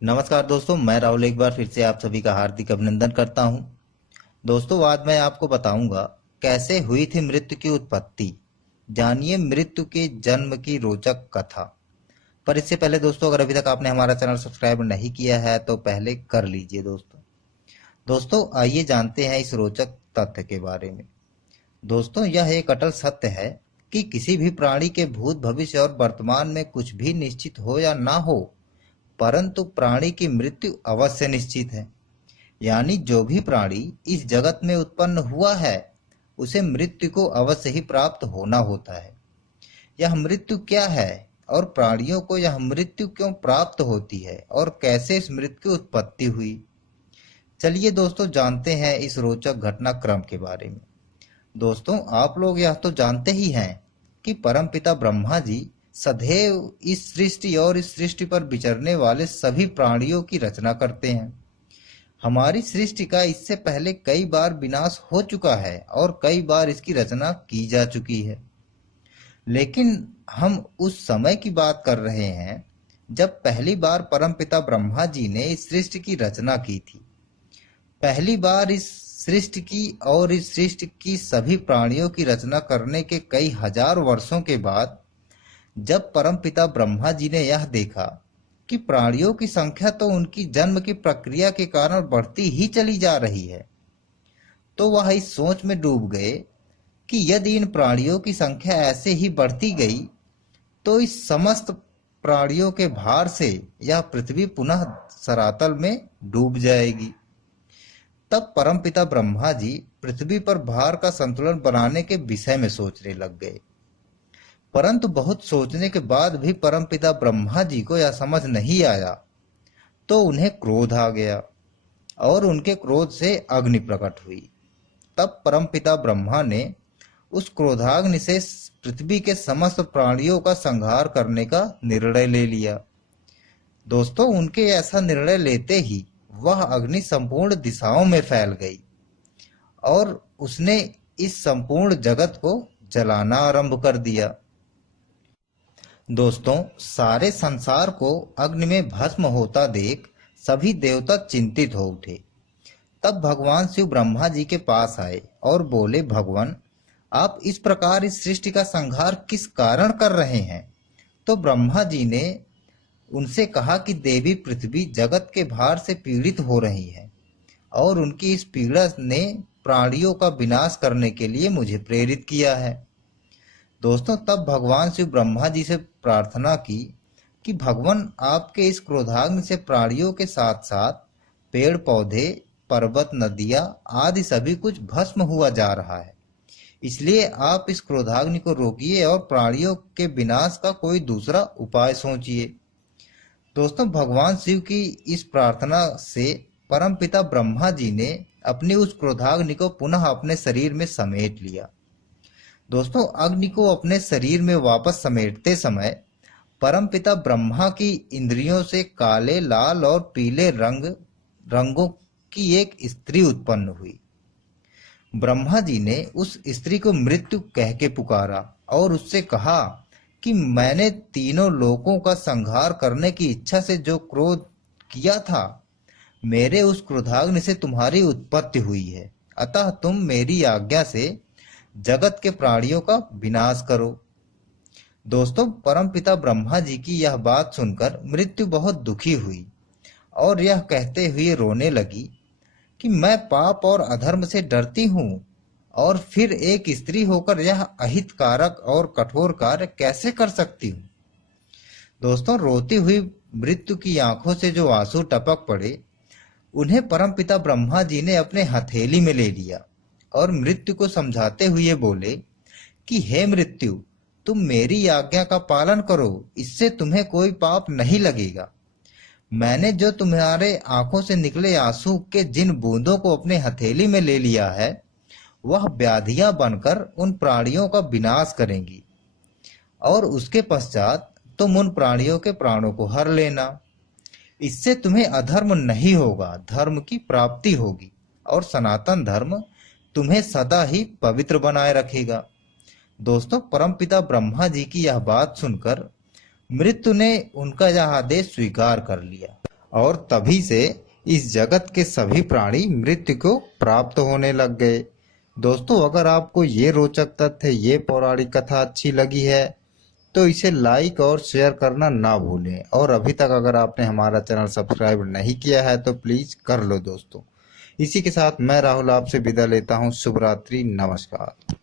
नमस्कार दोस्तों, मैं राहुल एक बार फिर से आप सभी का हार्दिक अभिनंदन करता हूं। दोस्तों, आज मैं आपको बताऊंगा कैसे हुई थी मृत्यु की उत्पत्ति। जानिए मृत्यु के जन्म की रोचक कथा। पर इससे पहले दोस्तों, अगर अभी तक आपने हमारा चैनल सब्सक्राइब नहीं किया है तो पहले कर लीजिए। दोस्तों आइए जानते हैं इस रोचक तथ्य के बारे में। दोस्तों, यह एक अटल सत्य है कि किसी भी प्राणी के भूत, भविष्य और वर्तमान में कुछ भी निश्चित हो या ना हो, परंतु प्राणी की मृत्यु अवश्य निश्चित है। यानी जो भी प्राणी इस जगत में उत्पन्न हुआ है उसे मृत्यु को अवश्य ही प्राप्त होना होता है। यह मृत्यु क्या है और प्राणियों को यह मृत्यु क्यों प्राप्त होती है और कैसे इस मृत्यु की उत्पत्ति हुई, चलिए दोस्तों जानते हैं इस रोचक घटनाक्रम के बारे में। दोस्तों, आप लोग यह तो जानते ही हैं कि परमपिता ब्रह्मा जी सदैव इस सृष्टि और इस सृष्टि पर विचरने वाले सभी प्राणियों की रचना करते हैं। हमारी सृष्टि का इससे पहले कई बार विनाश हो चुका है और कई बार इसकी रचना की जा चुकी है, लेकिन हम उस समय की बात कर रहे हैं जब पहली बार परमपिता ब्रह्मा जी ने इस सृष्टि की रचना की थी। पहली बार इस सृष्टि की और इस सृष्टि की सभी प्राणियों की रचना करने के कई हजार वर्षों के बाद जब परमपिता ब्रह्मा जी ने यह देखा कि प्राणियों की संख्या तो उनकी जन्म की प्रक्रिया के कारण बढ़ती ही चली जा रही है, तो वह इस सोच में डूब गए कि यदि इन प्राणियों की संख्या ऐसे ही बढ़ती गई तो इस समस्त प्राणियों के भार से यह पृथ्वी पुनः सरातल में डूब जाएगी। तब परमपिता ब्रह्मा जी पृथ्वी पर भार का संतुलन बनाने के विषय में सोचने लग गए, परंतु बहुत सोचने के बाद भी परमपिता ब्रह्मा जी को यह समझ नहीं आया, तो उन्हें क्रोध आ गया और उनके क्रोध से अग्नि प्रकट हुई। तब परमपिता ब्रह्मा ने उस क्रोधाग्नि से पृथ्वी के समस्त प्राणियों का संहार करने का निर्णय ले लिया। दोस्तों, उनके ऐसा निर्णय लेते ही वह अग्नि संपूर्ण दिशाओं में फैल गई और उसने इस संपूर्ण जगत को जलाना आरंभ कर दिया। दोस्तों, सारे संसार को अग्नि में भस्म होता देख सभी देवता चिंतित हो उठे। तब भगवान शिव ब्रह्मा जी के पास आए और बोले, भगवान, आप इस प्रकार इस सृष्टि का संहार किस कारण कर रहे हैं? तो ब्रह्मा जी ने उनसे कहा कि देवी पृथ्वी जगत के भार से पीड़ित हो रही है और उनकी इस पीड़ा ने प्राणियों का विनाश करने के लिए मुझे प्रेरित किया है। दोस्तों, तब भगवान शिव ब्रह्मा जी से प्रार्थना की कि भगवान, आपके इस क्रोधाग्नि से प्राणियों के साथ साथ पेड़ पौधे, पर्वत, नदियां आदि सभी कुछ भस्म हुआ जा रहा है, इसलिए आप इस क्रोधाग्नि को रोकिए और प्राणियों के विनाश का कोई दूसरा उपाय सोचिए। दोस्तों, भगवान शिव की इस प्रार्थना से परमपिता ब्रह्मा जी ने अपनी उस क्रोधाग्नि को पुनः अपने शरीर में समेट लिया। दोस्तों, अग्नि को अपने शरीर में वापस समेटते समय परमपिता ब्रह्मा की इंद्रियों से काले, लाल और पीले रंगों की एक स्त्री उत्पन्न हुई। ब्रह्मा जी ने उस स्त्री को मृत्यु कह के पुकारा और उससे कहा कि मैंने तीनों लोकों का संहार करने की इच्छा से जो क्रोध किया था, मेरे उस क्रोधाग्नि से तुम्हारी उत्पत्ति हुई है, अतः तुम मेरी आज्ञा से जगत के प्राणियों का विनाश करो। दोस्तों, परमपिता ब्रह्मा जी की यह बात सुनकर मृत्यु बहुत दुखी हुई और यह कहते हुए रोने लगी कि मैं पाप और अधर्म से डरती हूँ और फिर एक स्त्री होकर यह अहितकारक और कठोर कार्य कैसे कर सकती हूँ। दोस्तों, रोती हुई मृत्यु की आंखों से जो आंसू टपक पड़े, उन्हें परमपिता ब्रह्मा जी ने अपने हथेली में ले लिया और मृत्यु को समझाते हुए बोले कि हे मृत्यु, तुम मेरी आज्ञा का पालन करो, इससे तुम्हें कोई पाप नहीं लगेगा। मैंने जो तुम्हारे आंखों से निकले आंसू के जिन बूंदों को अपने हथेली में ले लिया है, वह व्याधियां बनकर उन प्राणियों का विनाश करेंगी और उसके पश्चात तुम उन प्राणियों के प्राणों को हर लेना। इससे तुम्हें अधर्म नहीं होगा, धर्म की प्राप्ति होगी और सनातन धर्म तुम्हें सदा ही पवित्र बनाए रखेगा। दोस्तों, परमपिता ब्रह्मा जी की यह बात सुनकर मृत्यु ने उनका यह आदेश स्वीकार कर लिया और तभी से इस जगत के सभी प्राणी मृत्यु को प्राप्त होने लग गए। दोस्तों, अगर आपको ये रोचक तथ्य, ये पौराणिक कथा अच्छी लगी है तो इसे लाइक और शेयर करना ना भूलें। और अभी तक अगर आपने हमारा चैनल सब्सक्राइब नहीं किया है तो प्लीज कर लो दोस्तों। इसी के साथ मैं राहुल आपसे विदा लेता हूँ। शुभ रात्रि, नमस्कार।